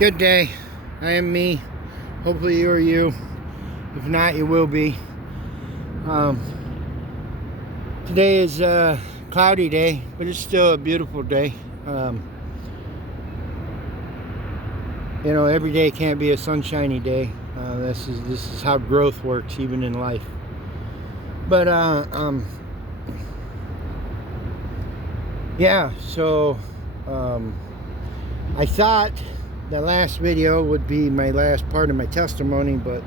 Good day. I am me. Hopefully you are you. If not, you will be. Today is a cloudy day, but it's still a beautiful day. Every day can't be a sunshiny day. This is how growth works, even in life. But yeah. So I thought the last video would be my last part of my testimony, but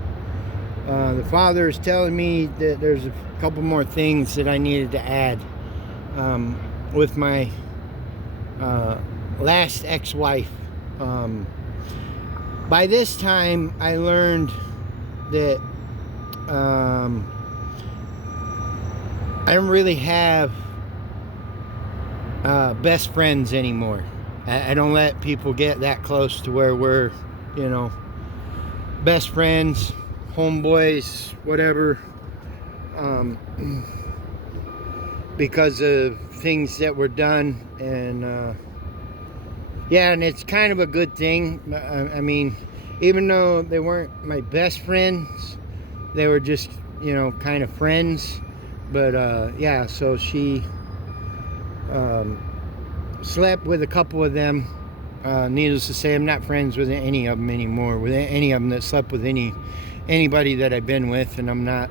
the Father is telling me that there's a couple more things that I needed to add with my last ex-wife. By this time, I learned that I don't really have best friends anymore. I don't let people get that close to where we're, best friends, homeboys, whatever, because of things that were done. And and it's kind of a good thing. I mean, even though they weren't my best friends, they were just, kind of friends. But so she slept with a couple of them. Needless to say, I'm not friends with any of them anymore, with any of them that slept with anybody that I've been with, and I'm not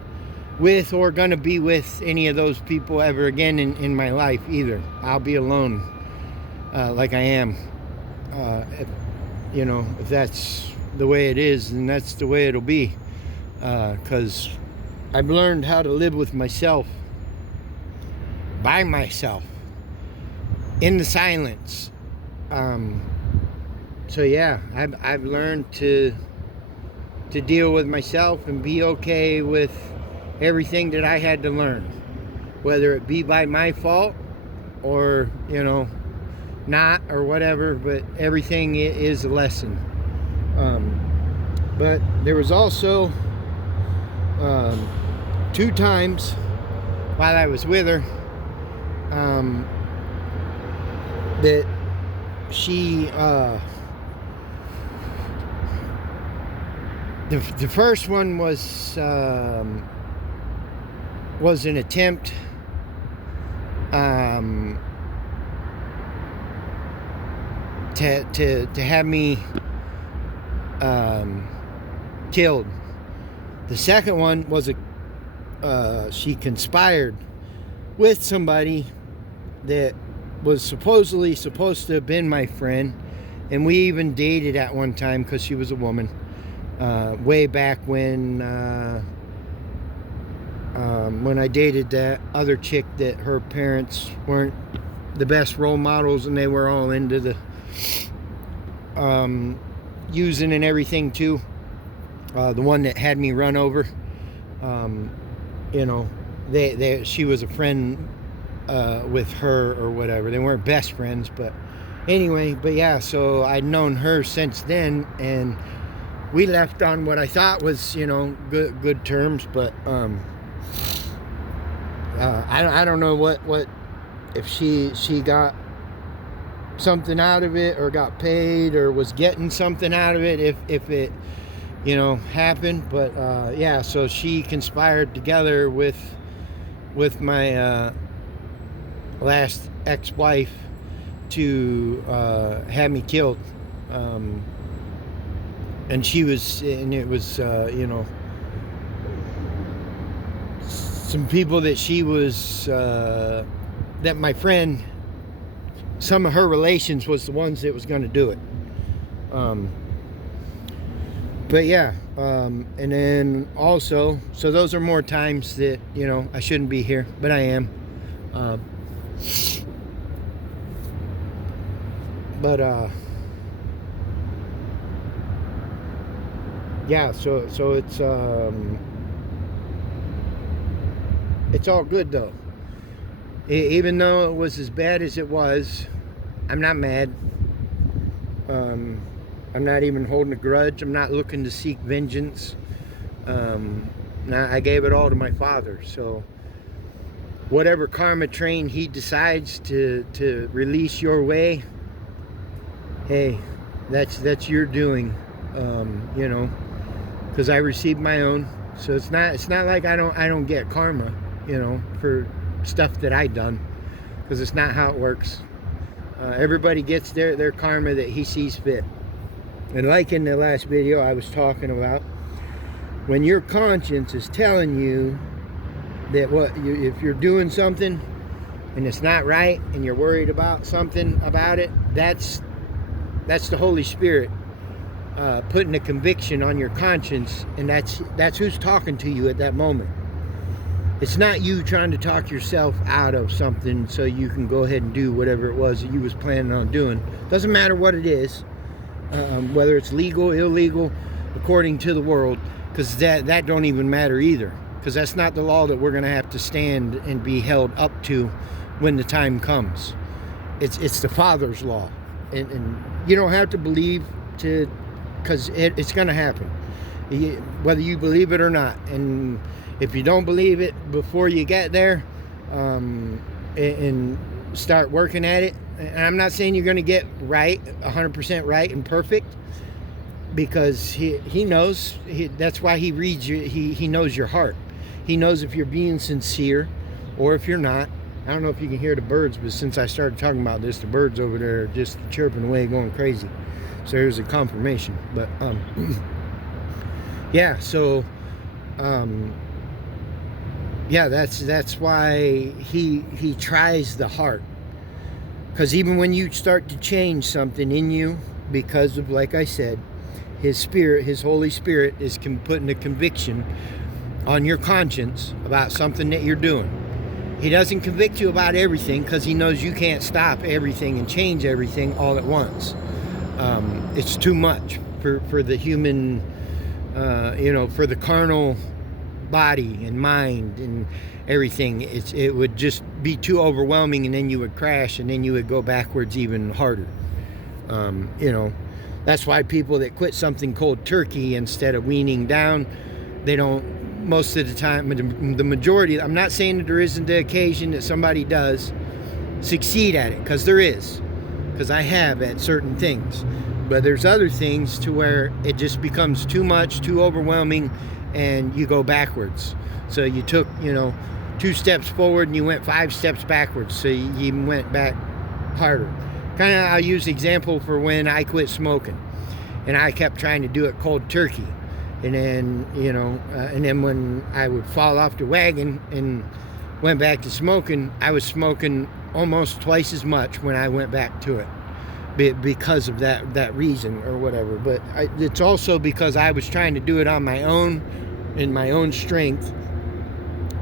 with or gonna be with any of those people ever again in my life either. I'll be alone like I am. If that's the way it is, then that's the way it'll be, because I've learned how to live with myself, by myself, in the silence. I've learned to deal with myself and be okay with everything that I had to learn, whether it be by my fault or not, or whatever. But everything is a lesson. But there was also 2 times while I was with her that she the first one was an attempt to have me killed. The second one was she conspired with somebody that was supposedly supposed to have been my friend, and we even dated at one time because she was a woman, way back when I dated that other chick that her parents weren't the best role models, and they were all into the using and everything too. The one that had me run over, she was a friend with her or whatever. They weren't best friends, but anyway. But yeah, so I'd known her since then, and we left on what I thought was good terms. But I don't know what if she got something out of it, or got paid, or was getting something out of it, if it happened. But so she conspired together with my last ex-wife to have me killed, and it was some people that she was that my friend, some of her relations, was the ones that was going to do it. And then also, so those are more times that I shouldn't be here, but I am. So it's all good though. Even though it was as bad as it was, I'm not mad. I'm not even holding a grudge. I'm not looking to seek vengeance. I gave it all to my Father. So whatever karma train he decides to release your way, hey, that's your doing, you know, because I received my own. So it's not like I don't get karma, you know, for stuff that I done, because it's not how it works. Everybody gets their karma that he sees fit. And like in the last video I was talking about, when your conscience is telling you that if you're doing something and it's not right and you're worried about something about it, that's the Holy Spirit putting a conviction on your conscience, and that's who's talking to you at that moment. It's not you trying to talk yourself out of something so you can go ahead and do whatever it was that you was planning on doing. Doesn't matter what it is, whether it's legal, illegal, according to the world, because that don't even matter either, because that's not the law that we're going to have to stand and be held up to when the time comes. It's the Father's law, and you don't have to believe to, because it's going to happen, whether you believe it or not. And if you don't believe it before you get there, and start working at it, and I'm not saying you're going to get right, 100% right and perfect, because he knows, that's why he reads you. He knows your heart. He knows if you're being sincere or if you're not. I don't know if you can hear the birds, but since I started talking about this, the birds over there are just chirping away, going crazy. So there's a confirmation. But yeah, so yeah, that's why he tries the heart, because even when you start to change something in you, because of, like I said, his Spirit, his Holy Spirit is putting a conviction on your conscience about something that you're doing. He doesn't convict you about everything, because he knows you can't stop everything and change everything all at once. It's too much for the human, you know, for the carnal body and mind and everything. It would just be too overwhelming, and then you would crash, and then you would go backwards even harder. You know, that's why people that quit something cold turkey instead of weaning down, they don't, most of the time, the majority, I'm not saying that there isn't the occasion that somebody does succeed at it, because there is, because I have at certain things, but there's other things to where it just becomes too much, too overwhelming, and you go backwards. So you took, you know, 2 steps forward and you went 5 steps backwards, so you went back harder. Kind of, I'll use the example for when I quit smoking, and I kept trying to do it cold turkey. And then, you know, and then when I would fall off the wagon and went back to smoking, I was smoking almost twice as much when I went back to it, because of that reason or whatever. But it's also because I was trying to do it on my own, in my own strength,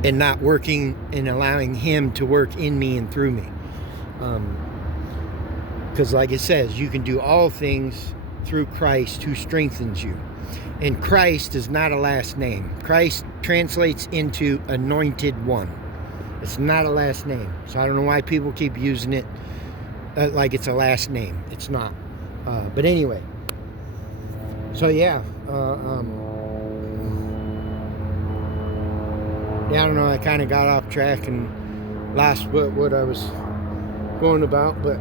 and not working and allowing him to work in me and through me. Because like it says, you can do all things through Christ who strengthens you. And Christ is not a last name. Christ translates into anointed one. It's not a last name. So I don't know why people keep using it like it's a last name. It's not. But anyway. So yeah. Yeah, I don't know. I kind of got off track and lost what I was going about. But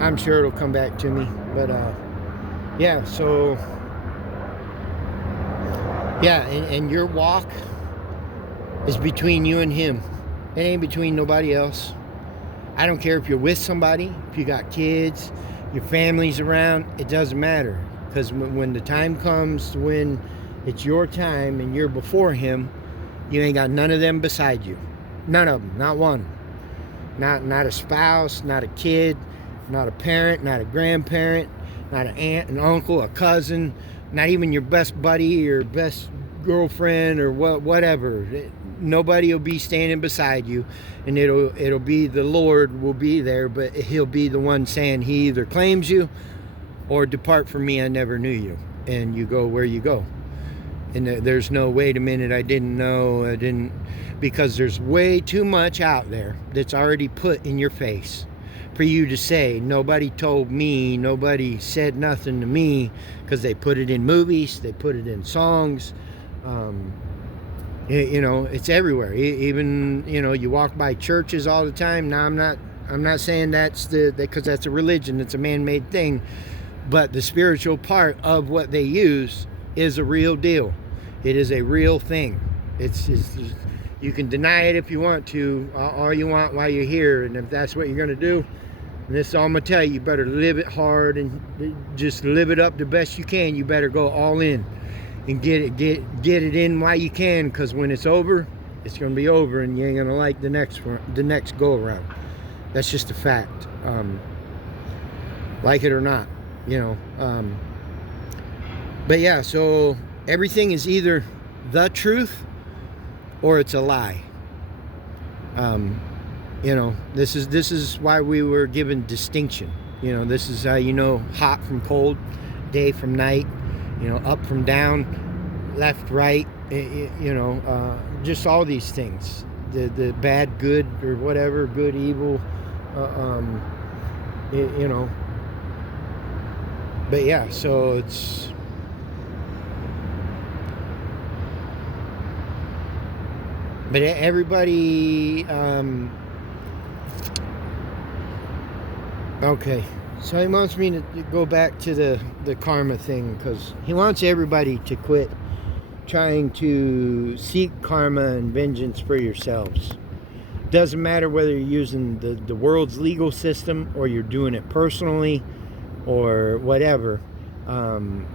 I'm sure it'll come back to me. But yeah, so... yeah, and your walk is between you and him. It ain't between nobody else. I don't care if you're with somebody, if you got kids, your family's around, it doesn't matter. Because when the time comes, when it's your time and you're before him, you ain't got none of them beside you. None of them, not one. Not a spouse, not a kid, not a parent, not a grandparent, not an aunt, an uncle, a cousin, not even your best buddy or best girlfriend or whatever. Nobody will be standing beside you, and it'll be the Lord will be there, but he'll be the one saying, he either claims you or depart from me, I never knew you. And you go where you go. And there's no wait a minute, I didn't know, I didn't, because there's way too much out there that's already put in your face for you to say, nobody told me, nobody said nothing to me, because they put it in movies, they put it in songs, you know, it's everywhere. Even, you know, you walk by churches all the time. Now I'm not saying that's because that's a religion, it's a man-made thing, But the spiritual part of what they use is a real deal. It is a real thing. It's you can deny it if you want to, all you want while you're here. And if that's what you're going to do, and this is all I'm going to tell you, you better live it hard and just live it up the best you can. You better go all in and get it in while you can, because when it's over, it's going to be over, and you ain't going to like the next go around. That's just a fact. Like it or not, you know. But yeah, so everything is either the truth or it's a lie. You know, this is why we were given distinction. You know, this is how you know hot from cold, day from night, you know, up from down, left, right, you know, just all these things. The bad, good, or whatever, good, evil, you know. But yeah, so it's... But everybody, okay, so he wants me to go back to the karma thing, because he wants everybody to quit trying to seek karma and vengeance for yourselves. Doesn't matter whether you're using the world's legal system or you're doing it personally or whatever,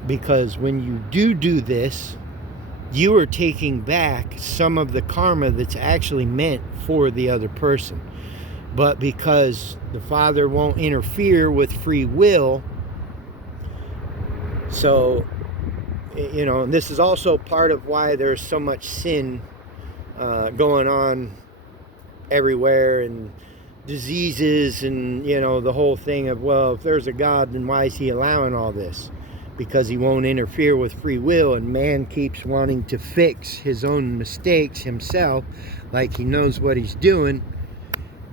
because when you do this, you are taking back some of the karma that's actually meant for the other person. But because the Father won't interfere with free will, so, you know, and this is also part of why there's so much sin going on everywhere, and diseases, and, you know, the whole thing of, well, if there's a God, then why is he allowing all this? Because he won't interfere with free will, and man keeps wanting to fix his own mistakes himself, like he knows what he's doing.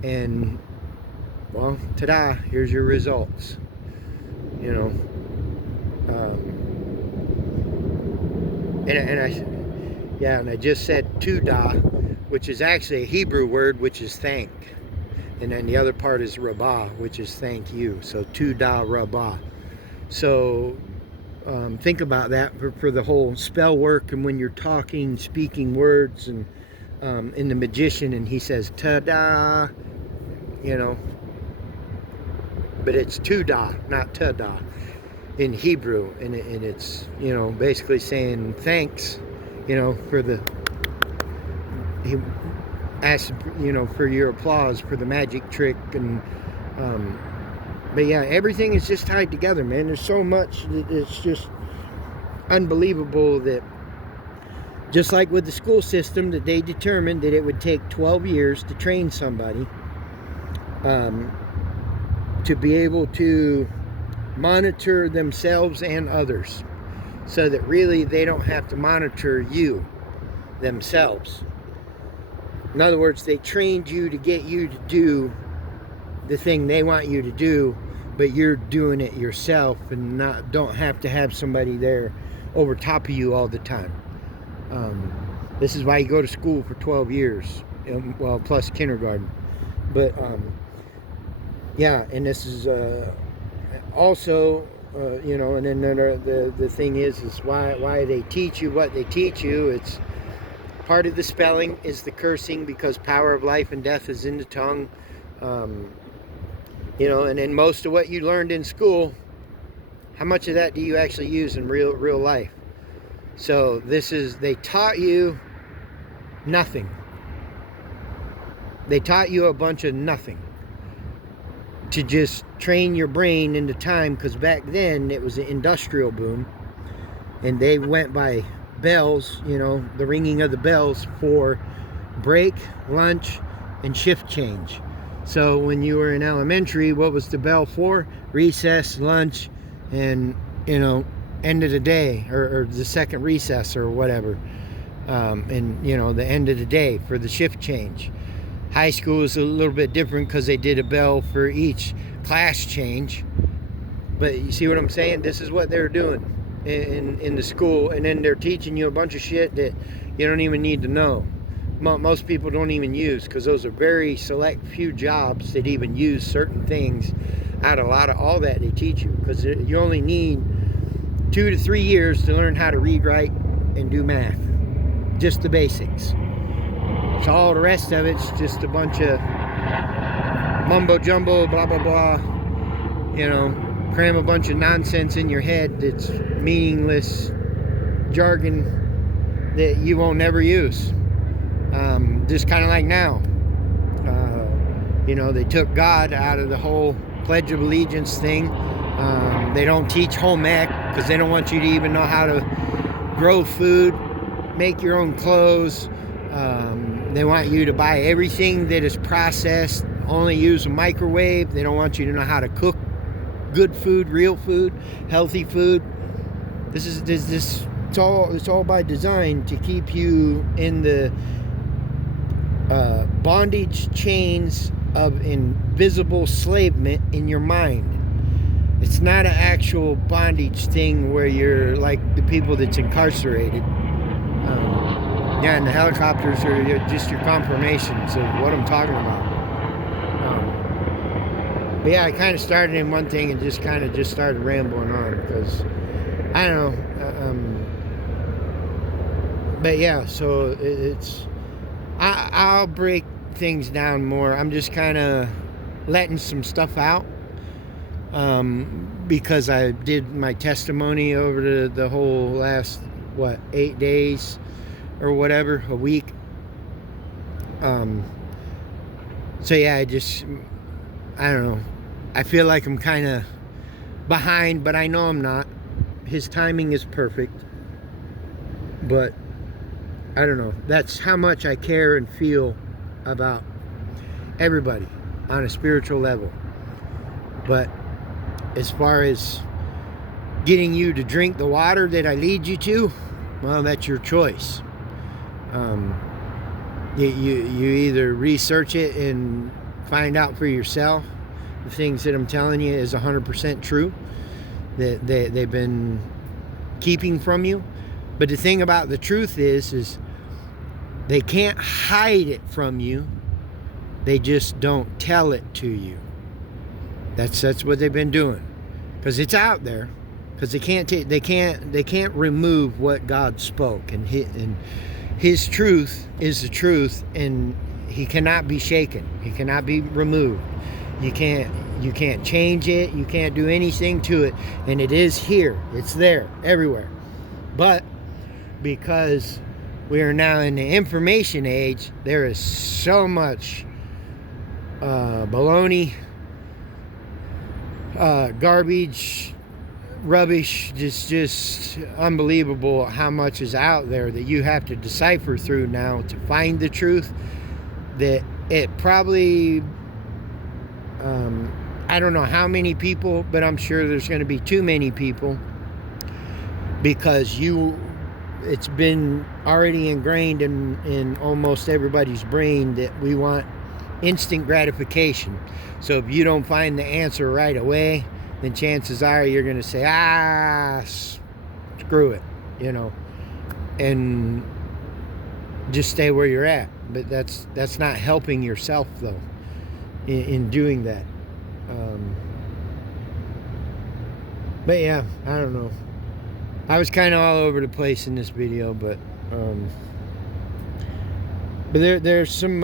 And, well, ta-da, here's your results. You know, and I just said tudah, which is actually a Hebrew word, which is thank, and then the other part is rabah, which is thank you. So tudah rabah. So think about that for the whole spell work, and when you're speaking words, and in the magician, and he says ta-da, you know, but it's tudah, not ta-da in Hebrew, and it's, you know, basically saying thanks, you know, he asked, you know, for your applause for the magic trick. And but yeah, everything is just tied together, man. There's so much, it's just unbelievable that, just like with the school system, that they determined that it would take 12 years to train somebody to be able to monitor themselves and others, so that really they don't have to monitor you themselves. In other words, they trained you to get you to do the thing they want you to do, but you're doing it yourself, and don't have to have somebody there over top of you all the time. This is why you go to school for 12 years, well, plus kindergarten. But yeah, and this is also, you know, and then the thing is why they teach you what they teach you. It's part of the spelling is the cursing, because power of life and death is in the tongue. You know, and then most of what you learned in school, how much of that do you actually use in real life? So they taught you nothing. They taught you a bunch of nothing to just train your brain into time, because back then it was an industrial boom, and they went by bells, you know, the ringing of the bells for break, lunch, and shift change. So when you were in elementary, what was the bell for? Recess, lunch, and, you know, end of the day, or the second recess, or whatever. And, you know, the end of the day for the shift change. High school is a little bit different, because they did a bell for each class change. But you see what I'm saying? This is what they're doing in the school, and then they're teaching you a bunch of shit that you don't even need to know. Most people don't even use, because those are very select few jobs that even use certain things out of a lot of all that they teach you, because you only need 2 to 3 years to learn how to read, write, and do math. Just the basics. So all the rest of it's just a bunch of mumbo jumbo, blah blah blah. You know, cram a bunch of nonsense in your head that's meaningless jargon that you won't never use. Just kind of like now. You know, they took God out of the whole Pledge of Allegiance thing. They don't teach home ec because they don't want you to even know how to grow food, make your own clothes. They want you to buy everything that is processed, only use a microwave. They don't want you to know how to cook good food, real food, healthy food. It's all by design to keep you in the bondage chains of invisible slavement in your mind. It's not an actual bondage thing where you're like the people that's incarcerated. Yeah, and the helicopters are just your confirmations of what I'm talking about. But yeah, I kind of started in one thing and just started rambling on because I don't know. But yeah, so I'll break things down more. I'm just kind of letting some stuff out because I did my testimony over the whole last 8 days or whatever, a week. So yeah, I don't know, I feel like I'm kind of behind, but I know I'm not. His timing is perfect, but I don't know, that's how much I care and feel about everybody on a spiritual level. But as far as getting you to drink the water that I lead you to, well, that's your choice. You either research it and find out for yourself the things that I'm telling you is 100% true, that they've been keeping from you. But the thing about the truth is they can't hide it from you. They just don't tell it to you. That's what they've been doing, because it's out there. Because they can't remove what God spoke, and His truth is the truth, and He cannot be shaken. He cannot be removed. You can't change it. You can't do anything to it, and it is here. It's there everywhere. But because we are now in the information age, there is so much baloney, garbage, rubbish, just unbelievable how much is out there that you have to decipher through now to find the truth. That it probably, I don't know how many people, but I'm sure there's going to be too many people, because it's been already ingrained in almost everybody's brain that we want instant gratification. So if you don't find the answer right away, then chances are you're going to say, screw it, and just stay where you're at. But that's not helping yourself, though, in doing that. But yeah, I don't know. I was kind of all over the place in this video, but there's some,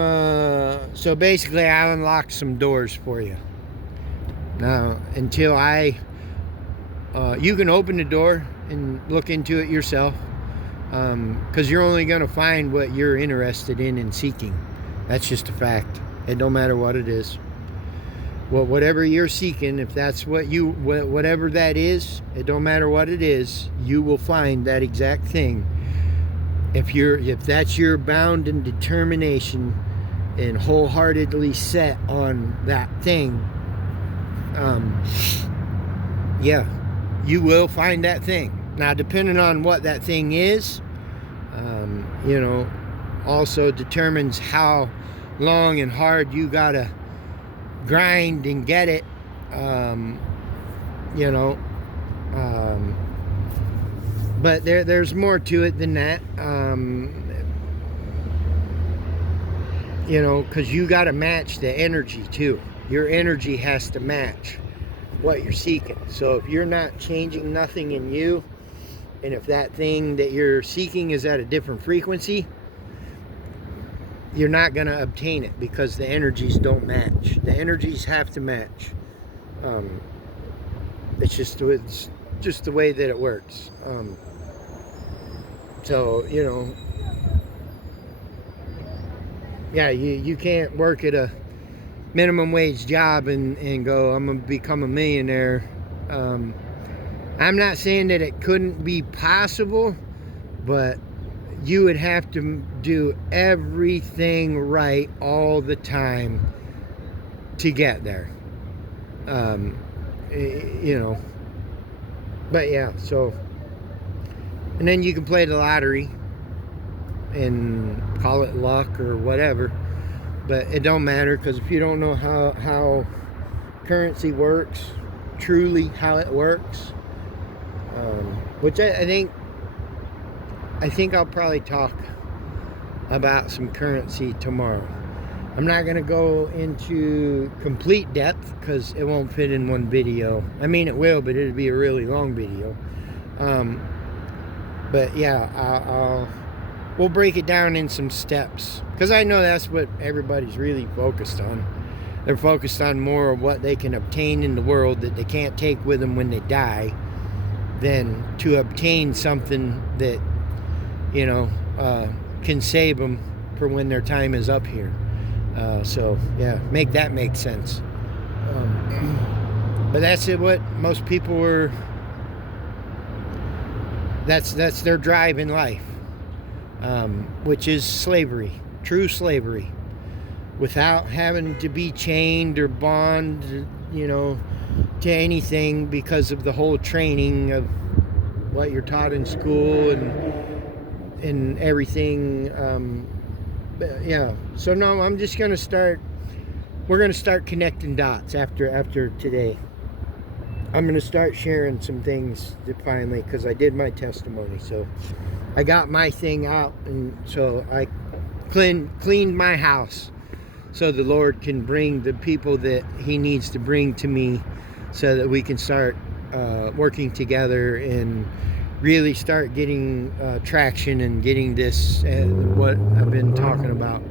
so basically I unlocked some doors for you. Now, until you can open the door and look into it yourself, because you're only going to find what you're interested in and seeking. That's just a fact. It don't matter what it is. Whatever you're seeking, if that's whatever that is, it don't matter what it is, you will find that exact thing. If that's your bound and determination and wholeheartedly set on that thing, yeah, you will find that thing. Now, depending on what that thing is, also determines how long and hard you gotta grind and get it. But there's more to it than that. Because you got to match the energy too. Your energy has to match what you're seeking. So if you're not changing nothing in you, and if that thing that you're seeking is at a different frequency, you're not going to obtain it, because the energies don't match. The energies have to match. It's just the way that it works. So, you know, yeah, you can't work at a minimum wage job and go, I'm going to become a millionaire. I'm not saying that it couldn't be possible, but you would have to do everything right all the time to get there. You know, but yeah, so, and then you can play the lottery and call it luck or whatever, but it don't matter, because if you don't know how currency works, truly how it works, which I think I'll probably talk about some currency tomorrow. I'm not going to go into complete depth because it won't fit in one video. I mean, it will, but it'll be a really long video. But yeah, we'll break it down in some steps, because I know that's what everybody's really focused on. They're focused on more of what they can obtain in the world that they can't take with them when they die, than to obtain something that, you know, can save them for when their time is up here. So yeah, make sense. But that's it. What most people were. That's their drive in life, which is slavery, true slavery, without having to be chained or bond, you know, to anything, because of the whole training of what you're taught in school and everything. Yeah, so no, I'm just gonna start. We're gonna start connecting dots after today. I'm gonna start sharing some things finally, because I did my testimony, so I got my thing out, and so I cleaned my house, so the Lord can bring the people that He needs to bring to me, so that we can start working together and really start getting traction and getting this, what I've been talking about,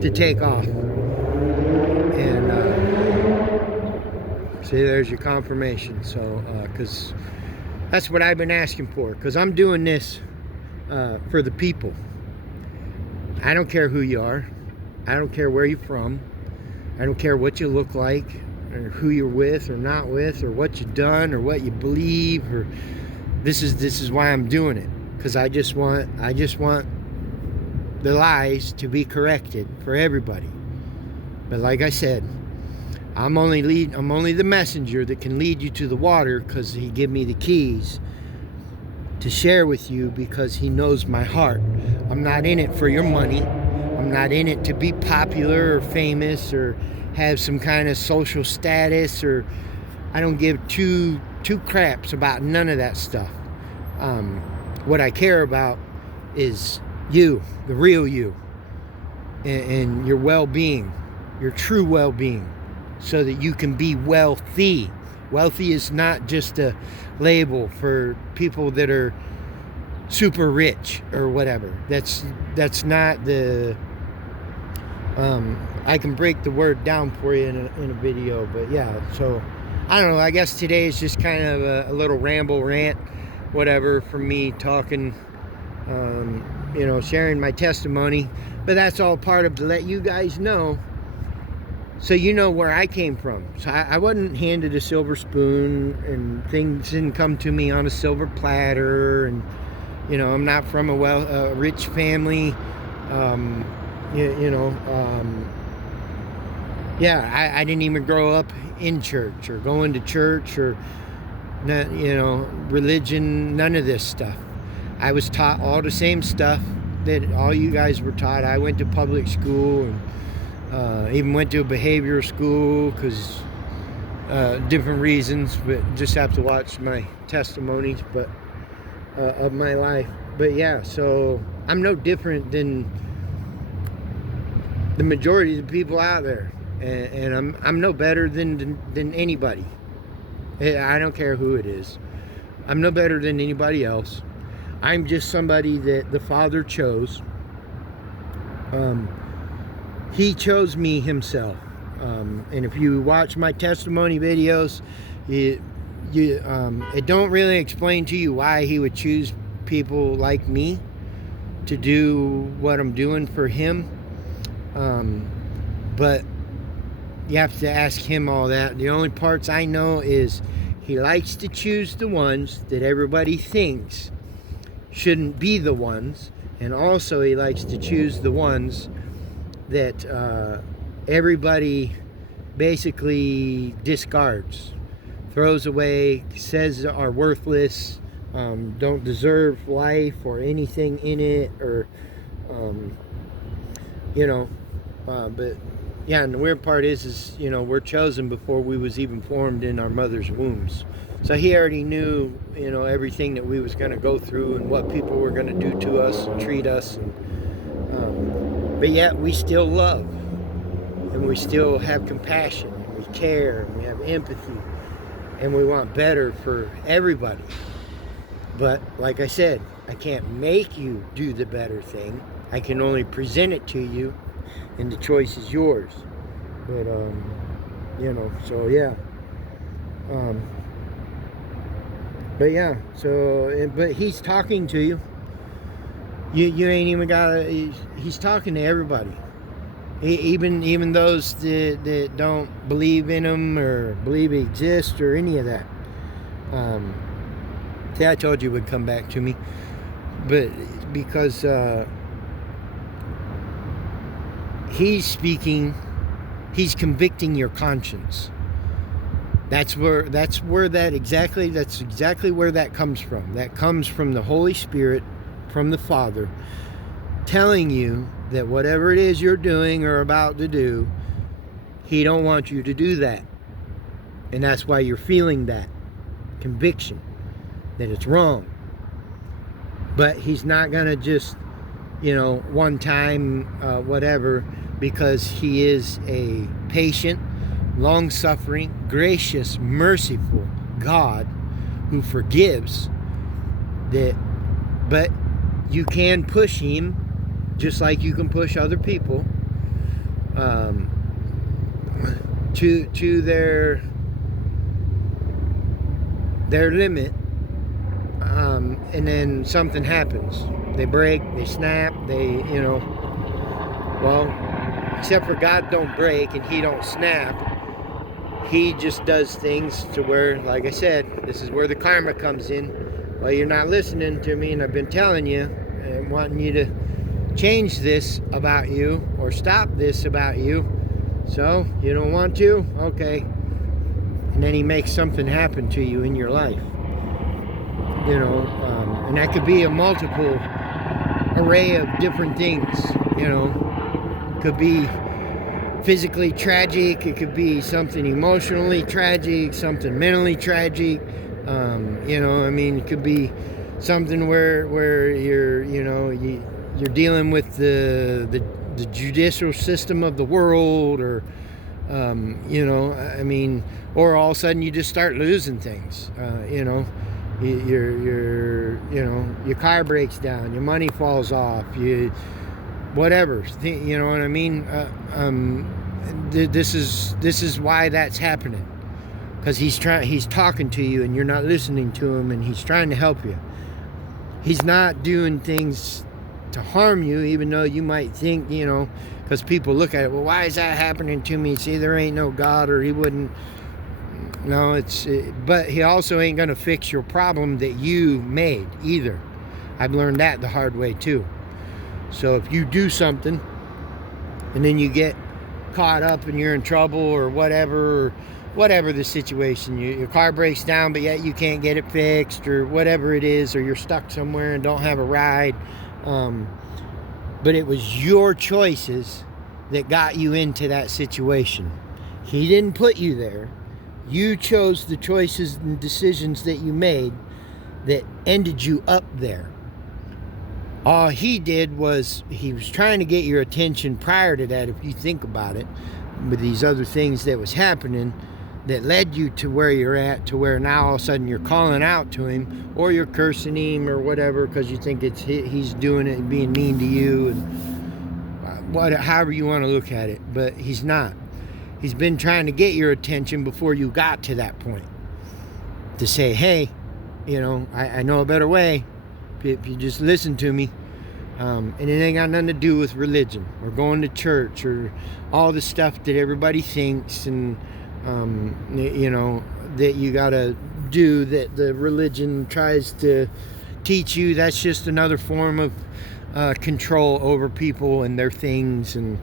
to take off. And see, there's your confirmation. So, because that's what I've been asking for, because I'm doing this for the people. I don't care who you are. I don't care where you're from. I don't care what you look like, or who you're with or not with, or what you've done, or what you believe, or this is why I'm doing it, because I just want the lies to be corrected for everybody. But like I said, I'm only the messenger that can lead you to the water, because He gave me the keys to share with you, because He knows my heart. I'm not in it for your money. I'm not in it to be popular or famous or have some kind of social status, or I don't give two craps about none of that stuff. What I care about is you, the real you, and your well-being, your true well-being, so that you can be wealthy. Wealthy is not just a label for people that are super rich or whatever. That's not the. I can break the word down for you in a video, but yeah. So I don't know. I guess today is just kind of a little ramble rant, whatever, from me talking, you know, sharing my testimony. But that's all part of to let you guys know, so you know where I came from. So I wasn't handed a silver spoon, and things didn't come to me on a silver platter, and you know, I'm not from a rich family. Yeah, I didn't even grow up in church or going to church or, you know, religion, none of this stuff. I was taught all the same stuff that all you guys were taught. I went to public school, and even went to a behavioral school, because different reasons, but just have to watch my testimonies of my life. But yeah, so I'm no different than the majority of the people out there. and I'm no better than anybody. I don't care who it is. I'm no better than anybody else. I'm just somebody that the Father chose. He chose me himself. And if you watch my testimony videos, it don't really explain to you why he would choose people like me to do what I'm doing for him. But you have to ask him all that. The only parts I know is he likes to choose the ones that everybody thinks shouldn't be the ones. And also he likes to choose the ones that everybody basically discards, throws away, says are worthless, don't deserve life or anything in it, or but yeah. And the weird part is we're chosen before we was even formed in our mother's wombs. So he already knew everything that we was going to go through and what people were going to do to us and treat us, but yet we still love, and we still have compassion, and we care, and we have empathy, and we want better for everybody. But like I said, I can't make you do the better thing. I can only present it to you, and the choice is yours. But so yeah. But yeah, but he's talking to you. You ain't even gotta. He's talking to everybody, even those that don't believe in him or believe he exists or any of that. See, I told you it would come back to me, but because he's speaking, he's convicting your conscience. That's exactly where that comes from. That comes from the Holy Spirit, from the Father, telling you that whatever it is you're doing or about to do, he don't want you to do that. And that's why you're feeling that conviction that it's wrong. But he's not going to just, one time, whatever, because he is a patient, long-suffering, gracious, merciful God who forgives. But you can push him just like you can push other people to their limit, and then something happens. They break, they snap, except for God don't break and he don't snap. He just does things to where, like I said, this is where the karma comes in. Well, you're not listening to me, and I've been telling you and wanting you to change this about you or stop this about you. So, you don't want to? Okay. And then he makes something happen to you in your life. And that could be a multiple array of different things. Could be physically tragic, it could be something emotionally tragic, something mentally tragic, it could be something where you're dealing with the judicial system of the world, or or all of a sudden you just start losing things. Your car breaks down, your money falls off, whatever, you know what I mean? This is why that's happening, because he's talking to you and you're not listening to him, and he's trying to help you. He's not doing things to harm you, even though you might think, because people look at it, well, why is that happening to me? See, there ain't no God, or he wouldn't. No, but he also ain't gonna fix your problem that you made either. I've learned that the hard way too. So if you do something and then you get caught up and you're in trouble or whatever the situation, your car breaks down but yet you can't get it fixed or whatever it is, or you're stuck somewhere and don't have a ride, but it was your choices that got you into that situation. He didn't put you there. You chose the choices and decisions that you made that ended you up there. All he did was he was trying to get your attention prior to that, if you think about it. with these other things that was happening that led you to where you're at, to where now all of a sudden you're calling out to him, or you're cursing him or whatever because you think he's doing it and being mean to you, and however you want to look at it. But he's not. He's been trying to get your attention before you got to that point, to say, hey, I know a better way if you just listen to me. And it ain't got nothing to do with religion or going to church or all the stuff that everybody thinks and that you gotta do, that the religion tries to teach you. That's just another form of control over people and their things, and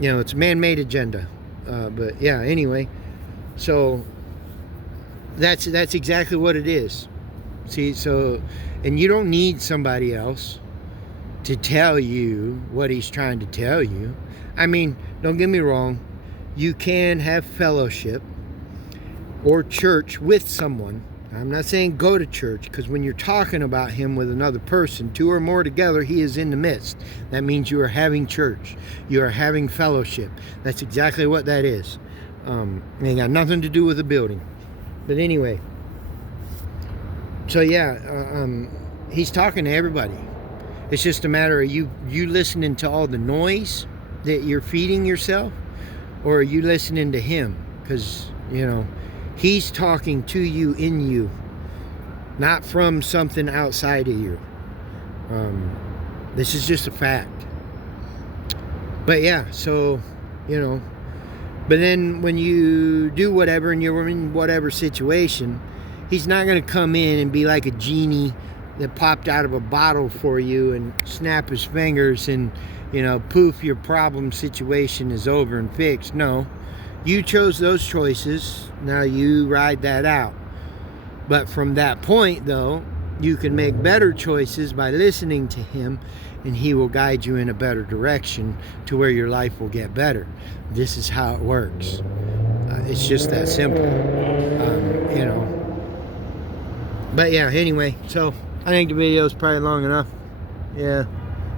it's a man-made agenda. But yeah, anyway, so that's exactly what it is. See, so, and you don't need somebody else to tell you what he's trying to tell you. I mean, don't get me wrong. You can have fellowship or church with someone. I'm not saying go to church, because when you're talking about him with another person, 2 or more together, he is in the midst. That means you are having church. You are having fellowship. That's exactly what that is. It ain't got nothing to do with the building. But anyway, so yeah, he's talking to everybody. It's just a matter of you listening to all the noise that you're feeding yourself, or are you listening to him? Because, he's talking to you, in you, not from something outside of you. This is just a fact. But yeah, so, but then when you do whatever and you're in whatever situation, he's not going to come in and be like a genie that popped out of a bottle for you and snap his fingers and, poof, your problem situation is over and fixed. No, you chose those choices. Now you ride that out. But from that point, though, you can make better choices by listening to him, and he will guide you in a better direction to where your life will get better. This is how it works. It's just that simple, But yeah, anyway, so I think the video is probably long enough. Yeah,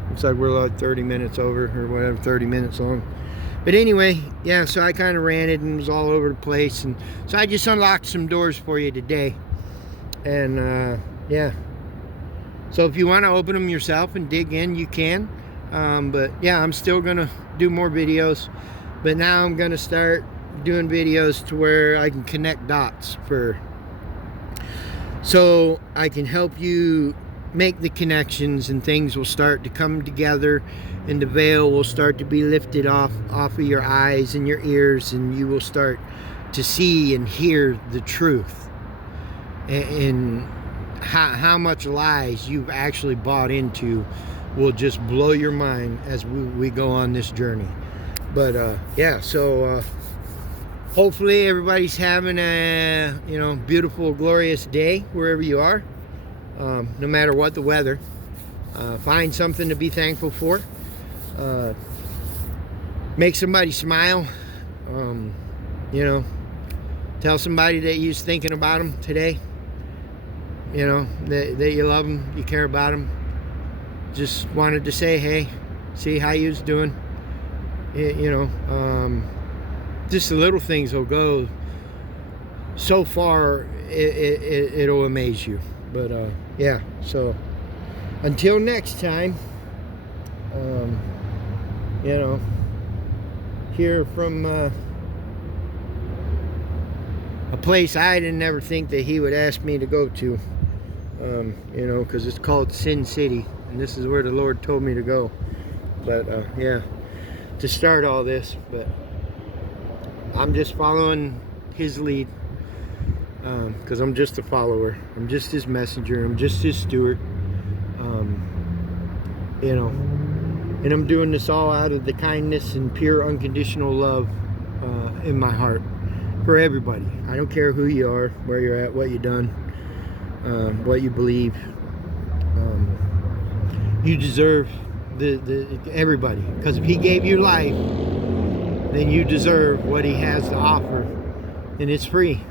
looks like we're like 30 minutes over, or whatever, 30 minutes long. But anyway, yeah, so I kind of ranted and was all over the place, and so I just unlocked some doors for you today. And yeah, so if you want to open them yourself and dig in, you can. But yeah, I'm still gonna do more videos, but now I'm gonna start doing videos to where I can connect dots so I can help you make the connections, and things will start to come together, and the veil will start to be lifted off of your eyes and your ears, and you will start to see and hear the truth, and how much lies you've actually bought into will just blow your mind as we go on this journey. But yeah, so hopefully everybody's having a beautiful, glorious day wherever you are. No matter what the weather, find something to be thankful for. Make somebody smile. Tell somebody that you're thinking about them today. That you love them, you care about them. Just wanted to say, hey, see how you's doing. Just the little things will go so far. It'll amaze you. But yeah, so until next time, here from a place I didn't ever think that he would ask me to go to, because it's called Sin City, and this is where the Lord told me to go. But yeah, to start all this, but I'm just following his lead. Because I'm just a follower. I'm just his messenger. I'm just his steward. And I'm doing this all out of the kindness and pure unconditional love in my heart for everybody. I don't care who you are, where you're at, what you've done, what you believe. You deserve everybody. Because if he gave you life, then you deserve what he has to offer, and it's free.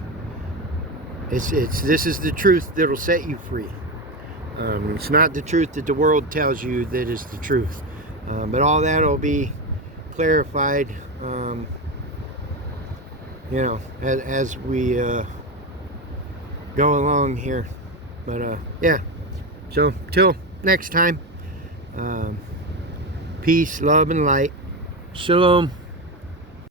This is the truth that'll set you free. It's not the truth that the world tells you that is the truth. But all that will be clarified, you know, as we go along here. But yeah, so till next time, peace, love, and light. Shalom.